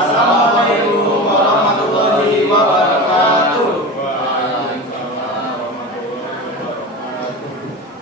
Assalamualaikum warahmatullahi wabarakatuh.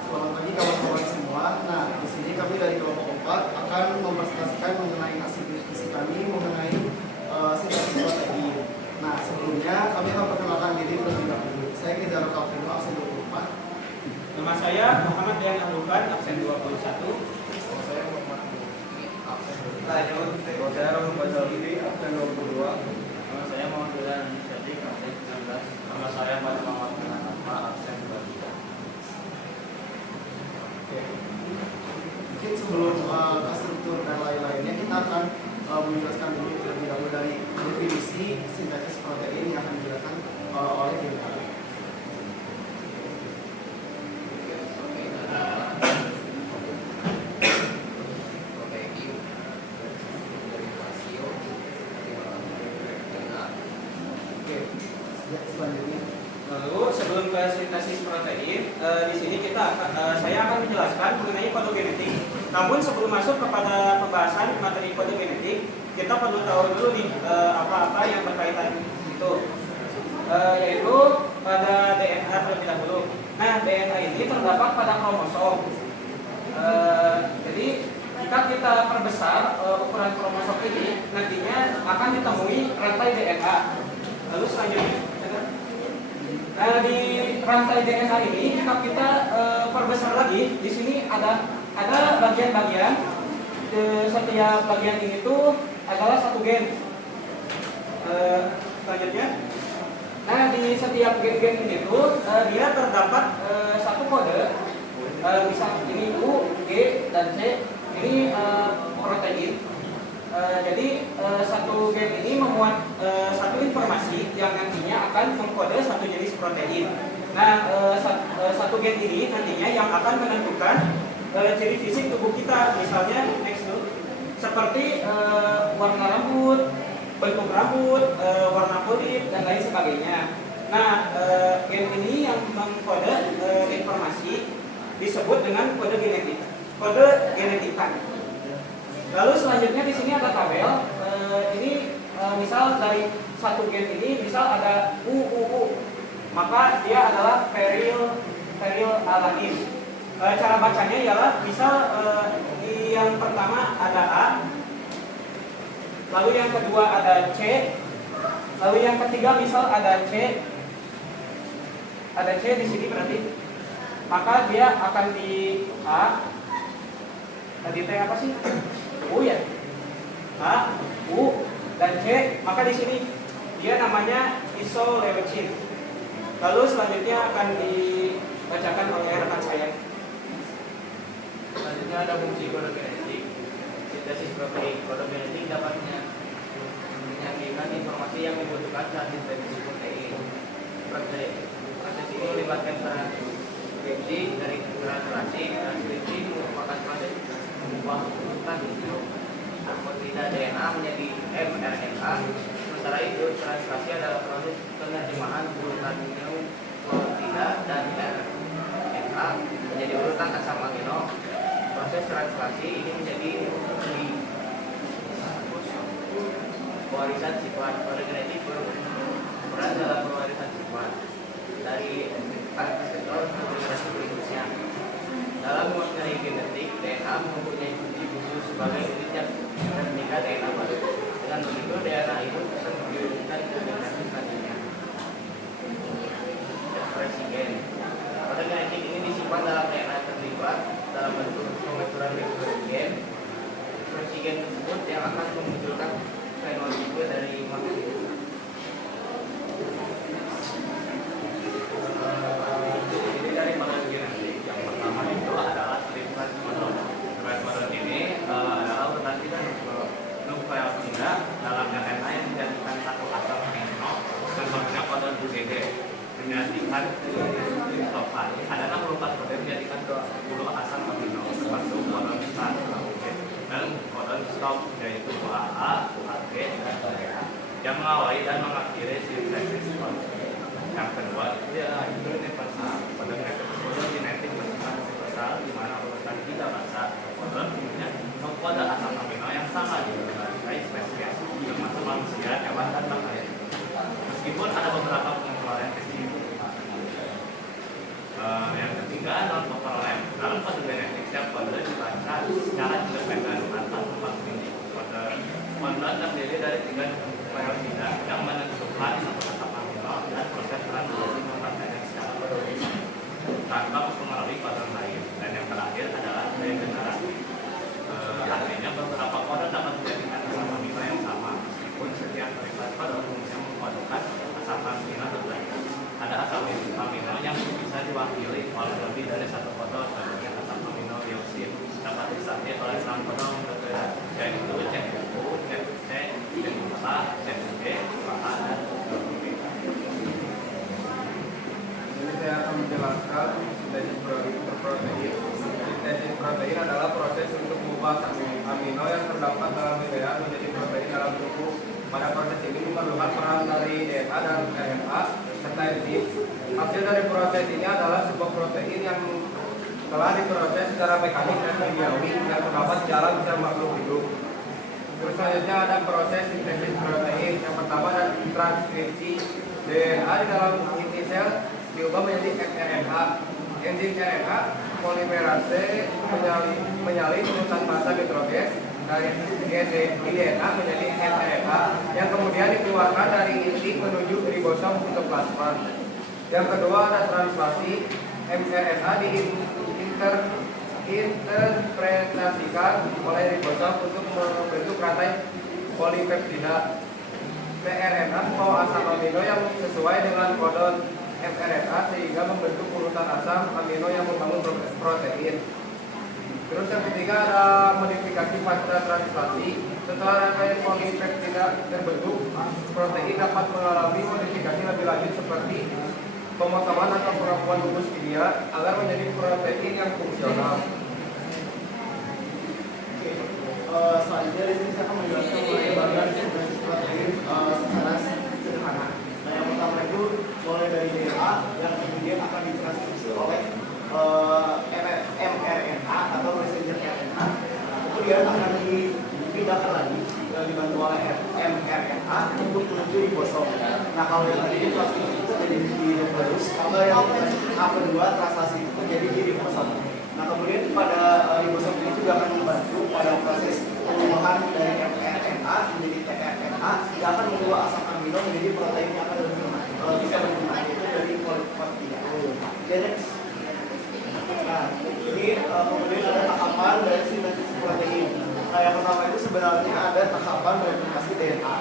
Selamat pagi kawan-kawan semua. Nah, di sini kami dari kelompok 4 akan mempresentasikan mengenai hasil diskusi kami mengenai sintesis protein. Nah, sebelumnya kami akan perkenalkan diri terlebih dahulu. Saya Kezaro Kalvino, absen 24. Nama saya Muhammad Dian Ahlukan, absen 21. Nama saya Muhammad absen 22. Nama saya Rahul Bazalidi, absen 22. Nama saya Muhammad Dilan Syarif, absen 19. Nama saya Muhammad Muhammad absen 23. Mungkin sebelum ke struktur dan lain-lainnya, kita akan menjelaskan dulu terlebih dahulu dari definisi sintesis protein yang akan dijelaskan oleh Dina. Lalu sebelum ke sintesis protein, di sini saya akan menjelaskan mengenai kode genetik. Namun sebelum masuk kepada pembahasan materi kode genetik, kita perlu tahu dulu nih apa-apa yang berkaitan itu, yaitu pada DNA terlebih dahulu. Nah, DNA ini terdapat pada kromosom. Jadi jika kita perbesar ukuran kromosom ini, nantinya akan ditemui rantai DNA. Lalu selanjutnya, nah, di rantai DNA ini jika kita perbesar lagi, di sini ada bagian-bagian. Setiap bagian ini tuh adalah satu gen. Selanjutnya, nah di setiap gen-gen ini tuh dia terdapat satu kode. Misal ini U, G, dan C. Ini protein. Jadi satu gen ini memuat satu informasi yang nantinya akan mengkode satu jenis protein. Nah, satu gen ini nantinya yang akan menentukan ciri fisik tubuh kita. Misalnya next dulu, seperti warna rambut, bentuk rambut, warna kulit, dan lain sebagainya. Nah, gen ini yang mengkode informasi disebut dengan kode genetika. Lalu selanjutnya di sini ada tabel. Ini misal dari satu gen ini, misal ada U, maka dia adalah feril alanin. Cara bacanya ialah misal di yang pertama ada A, lalu yang kedua ada C, lalu yang ketiga misal ada C di sini berarti, maka dia akan di A. Tadi T apa sih? U ya, A, U, dan C, maka di sini dia namanya isoleucin. Lalu selanjutnya akan dibacakan oleh rekan saya. Selanjutnya ada fungsi kode genetik. Sintesis protein. Kode genetik dapat menyampaikan informasi yang dibutuhkan saat sintesis protein. Proses ini melibatkan transkripsi dari translasi. Transkripsi merupakan proses mengubah urutan nukleotida DNA menjadi mRNA. Sementara itu, translasi adalah proses penerjemahan urutan nukleotida dan RNA menjadi urutan asam amino. Proses translasi ini menjadi pewarisan sifat. Kode genetik berperan dalam pewarisan sifat dari ancestor ke generasi berikutnya. Dalam mengenai genetik, DNA mempunyai fungsi khusus sebagai unit yang menjadikan DNA baru. Dengan begitu, DNA itu bisa diwujudkan ke generasi selanjutnya. Ekspresi gen. Kode genetik ini disimpan dalam DNA terlibat dalam bentuk pengaturan gen. Ekspresi gen tersebut yang akan memunculkan fenotipe dari manusia. Jadi dari model genetik yang pertama itu adalah triplet model. Triplet model ini adalah urutan tidak nukleotida dalam RNA yang menjadikan satu asam amino. Contohnya kodon UGG menjadikan triptofan. Ada 64 kode menjadikan 20 asam amino termasuk kodon start dan kodon stop yaitu UAA, UAG, dan UAA yang mengawali dan mengakhiri sintesis protein. Yang kedua itu universal. Kodon genetik bersifat universal di mana urutan tidak basa kodon punya mengkode asam amino yang sama di berbagai spesies termasuk dan nukleosida yang menentukan satu asam amino dan proses transkripsi memperhatikan secara berbeda tanpa mempengaruhi kodon lain. Dan yang terakhir adalah regenerasi. Artinya beberapa kodon dapat menjadikan asam amino yang sama meskipun setiap perintah kodon yang mengkodokan asam amino berbeda. Ada asam amino yang bisa diwakili oleh lebih dari satu kodon, seperti asam amino leusin dapat disakiti oleh 6 kodon berbeda, yaitu CU, CC, CU, CUG, KA, dan CUG. Jadi saya akan menjelaskan sintesis protein. Sintesis protein adalah proses untuk mengubah amino yang terdapat dalam DNA menjadi protein dalam tubuh. Pada proses ini memerlukan peran dari DNA dan RNA serta enzim. Hasil dari proses ini adalah sebuah protein yang telah diproses secara mekanik dan kimiawi yang terdapat di dalam sel makhluk hidup. Terus selanjutnya ada proses sintesis protein. Yang pertama adalah transkripsi. DNA di dalam inti sel diubah menjadi mRNA. Enzim RNA polimerase menyalin urutan massa nitrogen dari DNA menjadi mRNA yang kemudian dikeluarkan dari inti menuju ribosom sitoplasma. Yang kedua ada translasi. mRNA diinterpretasikan oleh ribosom untuk membentuk rantai polipeptida. tRNA membawa asam amino yang sesuai dengan kodon mRNA sehingga membentuk urutan asam amino yang membangun protein. Terus yang ketiga ada modifikasi pasca translasi. Setelah rantai polipeptida terbentuk, protein dapat mengalami modifikasi lebih lanjut seperti pemotongan atau perakuan gugus kimia agar menjadi protein yang fungsional. Selanjutnya di sini saya akan menjelaskan mengenai bagian sintesis protein secara sederhana. Nah, yang pertama itu mulai dari DNA yang kemudian akan ditranskripsi oleh mRNA atau messenger RNA. Kemudian akan dipindahkan lagi dibantu oleh mRNA untuk menuju ribosom. Nah, kalau yang tadi transkripsi itu terjadi di nukleus, kalau yang kedua translasi itu terjadi di ribosom. Nah, kemudian pada ribosom ini juga akan membantu pada proses pengubahan dari mRNA menjadi tRNA yang akan mengubah asam amino menjadi protein yang akan bisa digunakan itu dari polipeptida. Nah, ini kemudian ada tahapan dari sintesis protein. Nah, yang pertama itu sebenarnya ada tahapan replikasi DNA.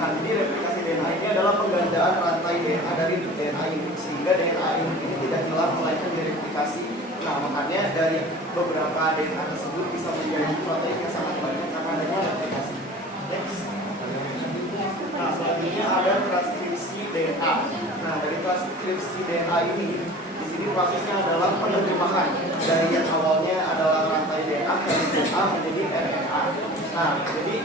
Nah, jadi replikasi DNA ini adalah penggandaan rantai DNA dari DNA induk sehingga DNA induk ini tidak hilang melainkan direplikasi. Nah, makanya dari beberapa DNA tersebut bisa menjadi protein yang sangat banyak karena adanya replikasi. Next. Nah, selanjutnya ada transkripsi DNA. Nah, dari transkripsi DNA ini di sini prosesnya adalah penerjemahan dari yang awalnya adalah rantai DNA dari DNA menjadi RNA. Nah, jadi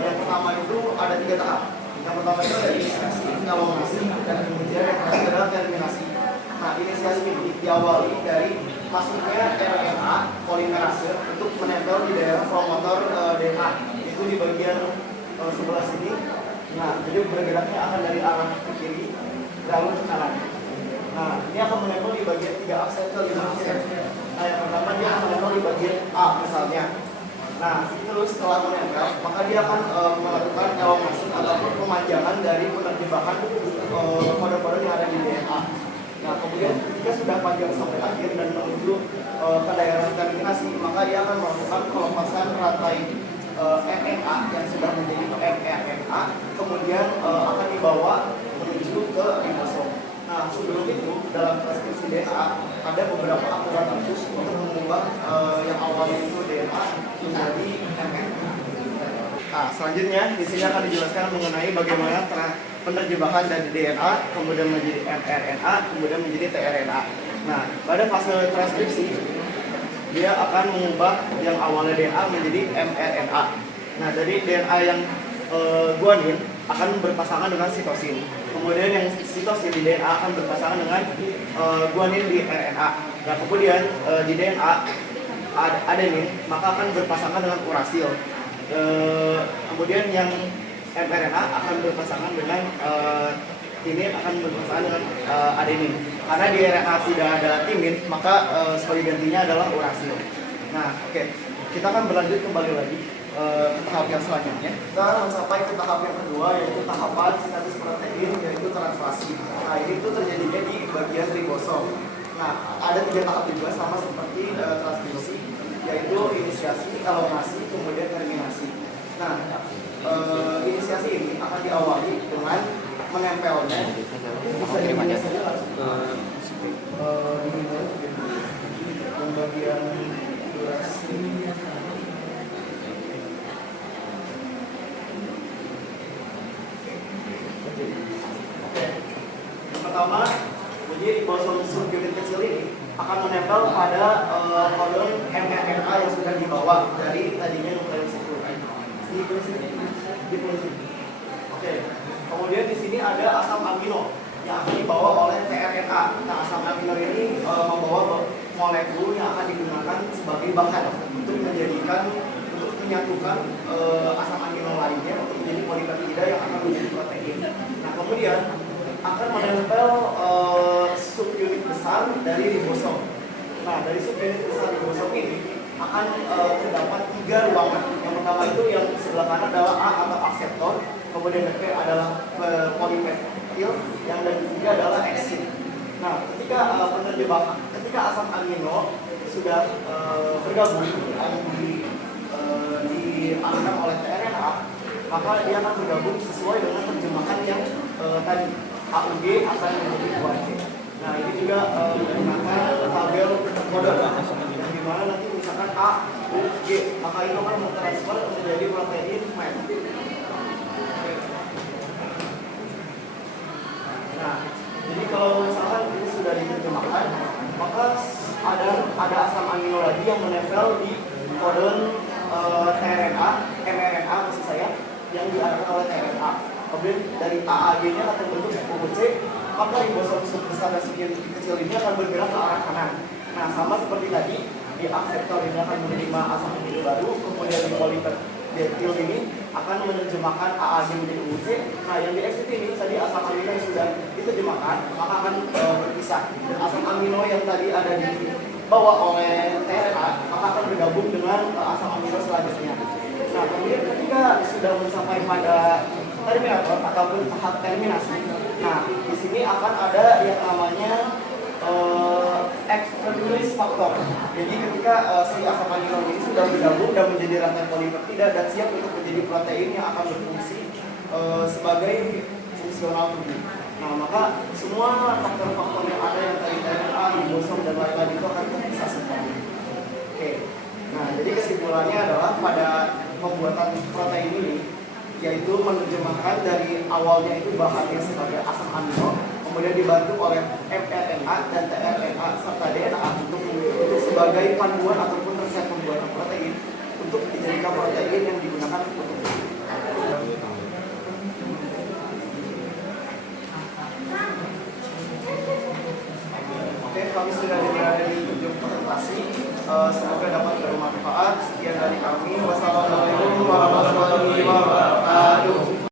yang pertama itu ada 3 tahap. Yang pertama itu ada inisiasi, elongasi, dan kemudian yang terakhir adalah terminasi. Nah, inisiasi ini diawali dari masuknya RNA polimerase untuk menempel di daerah promotor DNA. Itu di bagian sebelah sini. Nah, jadi bergeraknya akan dari arah ke kiri lalu ke kanan. Nah, ini akan menempel di bagian 3 aksen ke 5 aksen. Nah, yang pertama dia akan menempel di bagian A misalnya. Nah, terus setelah menempel, maka dia akan melakukan elongasi ataupun pemanjangan dari penerjemahan kode-kode yang ada di DNA. Nah, kemudian ketika sudah panjang sampai akhir dan menuju ke daerah terminasi, maka dia akan melakukan pelepasan rantai RNA yang sudah menjadi mRNA, kemudian akan dibawa menuju ke ribosom. Nah, sebelum itu dalam transkripsi DNA ada beberapa aturan khusus untuk mengubah yang awalnya itu DNA menjadi mRNA. Nah, selanjutnya di sini akan dijelaskan mengenai bagaimana penerjemahan dari DNA kemudian menjadi mRNA kemudian menjadi tRNA. Nah, pada fase transkripsi dia akan mengubah yang awalnya DNA menjadi mRNA. Nah, dari DNA yang guanin akan berpasangan dengan sitosin. Kemudian yang sitosin di DNA akan berpasangan dengan guanin di RNA. Nah, kemudian di DNA adenin maka akan berpasangan dengan urasil. Kemudian yang mRNA akan berpasangan dengan timin akan berpasangan dengan adenin. Karena di RNA tidak ada timin, maka sebagai gantinya adalah urasil. Nah, oke. Kita akan berlanjut kembali lagi ke tahap yang selanjutnya. Kita mencapai ke tahap yang kedua, yaitu tahapan sintesis protein, yaitu translasi. Nah, ini tuh terjadinya di bagian ribosom. Nah, ada 3 tahap juga sama seperti transkripsi, yaitu inisiasi, elongasi, kemudian terminasi. Nah, inisiasi ini akan diawali dengan menempelnya, bisa dimulai saja langsung dimulai yang bagian durasi. Pertama, jadi ribosom subunit kecil ini akan menempel pada kodon mRNA yang sudah dibawa dari tadinya nukleus 10. Oke. Kemudian di sini ada asam amino yang akan dibawa oleh tRNA. Nah, asam amino ini membawa molekul yang akan digunakan sebagai bahan untuk menyatukan asam amino lainnya untuk menjadi polipeptida yang akan menjadi protein. Nah, kemudian akan menempel subunit besar dari ribosom. Nah, dari subunit besar ribosom ini akan terdapat 3 ruangan. Yang pertama itu yang sebelah kanan adalah A atau akseptor, kemudian yang B adalah polipeptil, yang dan ketiga adalah exit. Nah, ketika asam amino sudah bergabung diambil oleh tRNA, maka dia akan bergabung sesuai dengan terjemahan yang tadi AUG akan menjadi 2C. Nah, ini juga menggunakan tabel kode yang dimana nanti misalkan A, U, G, maka itu akan mentransfer menjadi protein MEM. Nah, jadi kalau misalkan ini sudah diterjemahkan, maka ada asam amino lagi yang menempel di kodon tRNA, mRNA maksud saya, yang diarahkan oleh tRNA. Kemudian dari AAG-nya akan terbentuk UC, maka ribosom besar dan subunit kecil ini akan bergerak ke arah kanan. Nah, sama seperti tadi, di akseptor ini akan menerima asam amino baru, kemudian di polipeptil ini akan menerjemahkan AAG menjadi UC. Nah, yang di exit ini tadi asam amino yang sudah diterjemahkan, maka akan berpisah. Asam amino yang tadi ada dibawa oleh tRNA, maka akan bergabung dengan asam amino selanjutnya. Nah, kemudian ketika sudah mencapai pada terminator ataupun tahap terminasi, nah di sini akan ada yang namanya extracellular faktor. Jadi ketika si asam amino ini sudah bergabung dan menjadi rantai polipeptida dan siap untuk menjadi protein yang akan berfungsi sebagai fungsional tubuh. Nah, maka semua faktor-faktor yang ada yang tadi DNA, ribosom dan lain-lain itu akan terpisah semuanya. Oke. Nah, jadi kesimpulannya adalah pada pembuatan protein ini, yaitu menerjemahkan dari awalnya itu bahannya sebagai asam amino, kemudian dibantu oleh mRNA dan tRNA serta DNA untuk sebagai panduan ataupun resep pembuatan protein untuk dijadikan protein yang digunakan untuk Oke, kami sudah berada di ujung presentasi. Semoga dapat bermanfaat. Sekian dari kami. Wassalamualaikum warahmatullahi wabarakatuh.